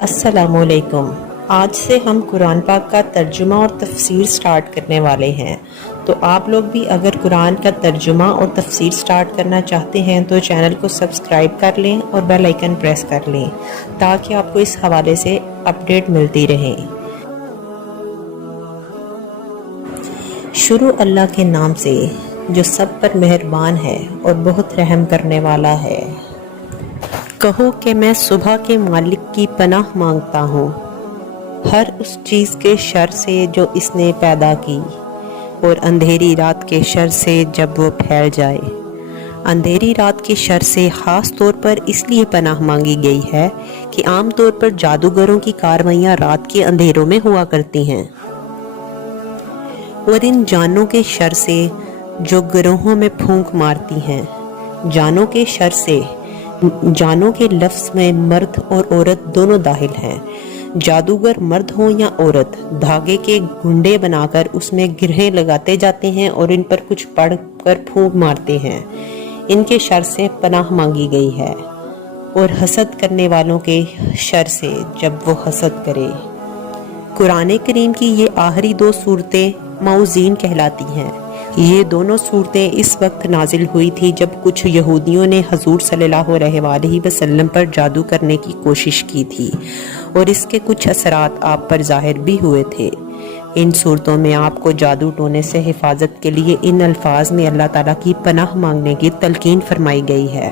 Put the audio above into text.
अस्सलामुअलैकुम। आज से हम कुरान पाक का तर्जुमा और तफसीर स्टार्ट करने वाले हैं। तो आप लोग भी अगर कुरान का तर्जुमा और तफसीर स्टार्ट करना चाहते हैं तो चैनल को सब्सक्राइब कर लें और बेल आइकन प्रेस कर लें ताकि आपको इस हवाले से अपडेट मिलती रहे। शुरू अल्लाह के नाम से जो सब पर मेहरबान है और बहुत रहम करने वाला है। कहो कि मैं सुबह के मालिक की पनाह मांगता हूँ, हर उस चीज़ के शर से जो इसने पैदा की, और अंधेरी रात के शर से जब वो फैल जाए। अंधेरी रात के शर से ख़ास तौर पर इसलिए पनाह मांगी गई है कि आम तौर पर जादूगरों की कार्रवाइयाँ रात के अंधेरों में हुआ करती हैं, और इन जानों के शर से जो गिरोहों में फूंक मारती हैं। जानों के शर से, जानों के लफ्ज़ में मर्द और औरत दोनों दाखिल हैं। जादूगर मर्द हो या औरत, धागे के गुंडे बनाकर उसमें गिरहें लगाते जाते हैं और इन पर कुछ पढ़ कर फूंक मारते हैं। इनके शर से पनाह मांगी गई है, और हसद करने वालों के शर से जब वो हसद करे। कुरान करीम की ये आखिरी दो सूरतें मौज़ीन कहलाती हैं। ये दोनों सूरतें इस वक्त नाजिल हुई थी जब कुछ यहूदियों ने हजूर सल्लल्लाहु अलैहि वसल्लम पर जादू करने की कोशिश की थी, और इसके कुछ असरात आप पर ज़ाहिर भी हुए थे। इन सूरतों में आपको जादू टोने से हिफाजत के लिए इन अल्फाज में अल्लाह ताला की पनाह मांगने की तलकीन फरमाई गई है।